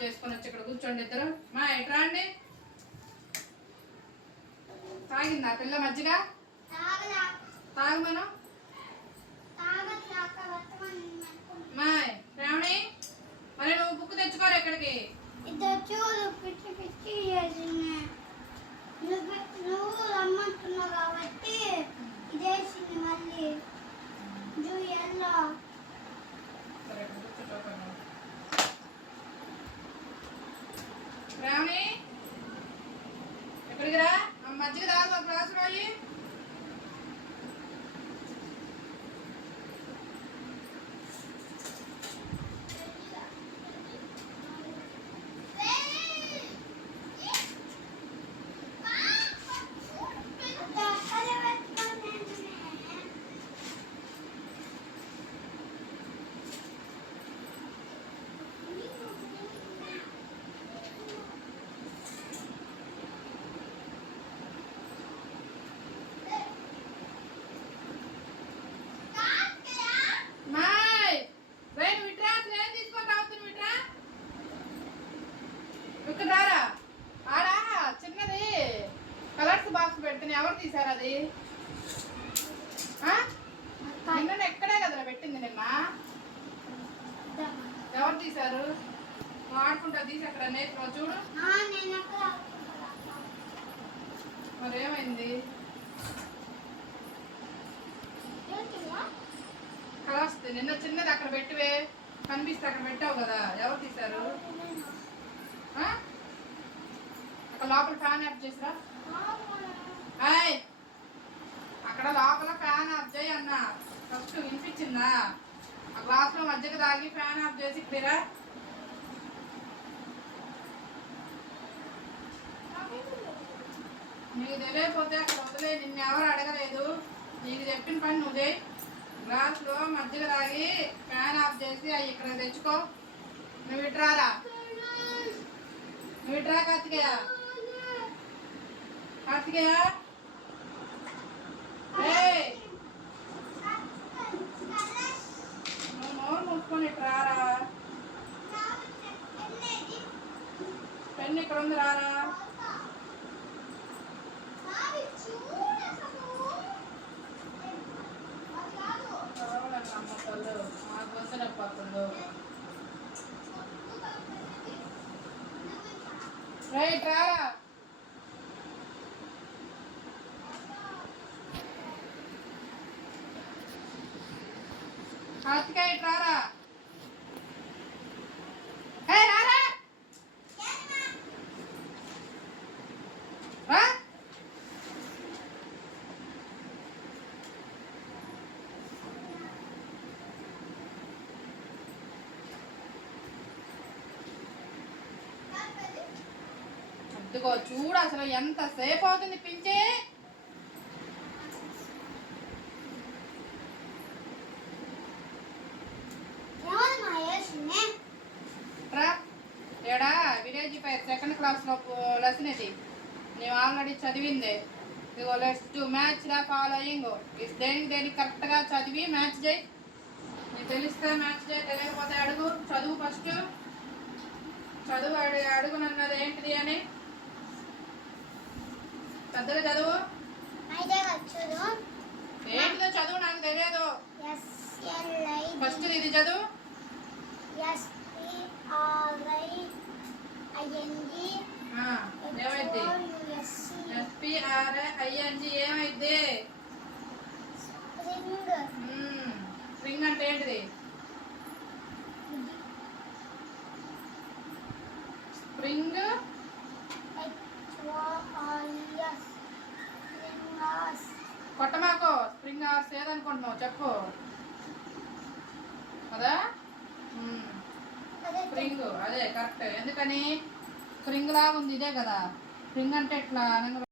Of చేసుకొని వచ్చి ఇక్కడ కూర్చోండి ఇద్దరు. మా ఎట్రా అండి, తాగిందా పిల్ల మజ్జిగ? తాగు మనం. మా శ్రావణి, మరి నువ్వు బుక్ తెచ్చుకోరు ఎక్కడికి? నువ్వు రమ్మంటున్నావు కాబట్టి ఇదేసింది మళ్ళీ జూయల్లో. శ్రావణి ఎక్కడికి రా, మజ్జిగ తాగు, ఒక గ్లాసు రాయి. చిన్నది కలర్స్ బాక్స్ పెడితే ఎవరు తీసారు అది? నిన్న ఎక్కడే కదా పెట్టింది, నిన్న ఎవరు తీసారు? ఆడుకుంటా తీసి అక్కడ నేర్చుకో చూడు. మరి ఏమైంది? కలర్స్ నిన్న చిన్నది అక్కడ పెట్టివే, కనిపిస్తే అక్కడ పెట్టావు కదా, ఎవరు తీసారు? అక్కడ లోపల ఫ్యాన్ ఆఫ్ చేసిరా. అక్కడ లోపల ఫ్యాన్ ఆఫ్ చేయి అన్న. ఫస్ట్ వినిపించిందా? ఆ గ్లాస్ లో మజ్జిగ తాగి ఫ్యాన్ ఆఫ్ చేసి ఇక్కడరా. నీకు తెలియకపోతే అక్కడ వదిలే, నిన్ను ఎవరు అడగలేదు. నీకు చెప్పిన పని నువ్వే. గ్లాస్ లో మజ్జిగ తాగి ఫ్యాన్ ఆఫ్ చేసి అవి ఇక్కడ తెచ్చుకో. నువ్వు ఇట్రారా, నువ్వు ఇట్రా. కార్తికేయ, కార్తికేయ, నువ్వు నోరు మూసుకొని ఇట్రారా. పెన్ను ఇక్కడ ఉంది, రారా. అమ్మతలు మాకు వస్తున్నప్పుడు రైట్ రారా. కార్తికేయ రారా. రారా ఇదిగో చూడు, అసలు ఎంత సేపు అవుతుంది పించి. ఏడా విలేజ్ ఫైర్ సెకండ్ క్లాస్ లో లెసన్ ఇది, నేను ఆల్రెడీ చదివిందే. ఇదిగో let's to match the following. దేనికి కరెక్ట్ గా చదివి మ్యాచ్ చేయి. నీకు తెలిస్తే మ్యాచ్ చేయి, తెలియకపోతే అడుగు. చదువు ఫస్ట్, చదువు అడుగునన్నది ఏంటిది అని పెద్దగా చదువు. ఏంటిదో చదువు, నాకు తెలియదు. ఫస్ట్ ఇది చదువు. ఏమైంది? SPRING ఏమైంది? స్ప్రింగ్ అంటే ఏంటిది? స్ప్రింగ్ కొట్టమాకో. స్ప్రింగ్ ఆర్స్ ఏదనుకుంటున్నావు చెప్పు కదా. స్ప్రింగ్ అదే కరెక్ట్. ఎందుకని స్ప్రింగ్ లాగా ఉంది, ఇదే కదా స్ప్రింగ్ అంటే. ఇట్లా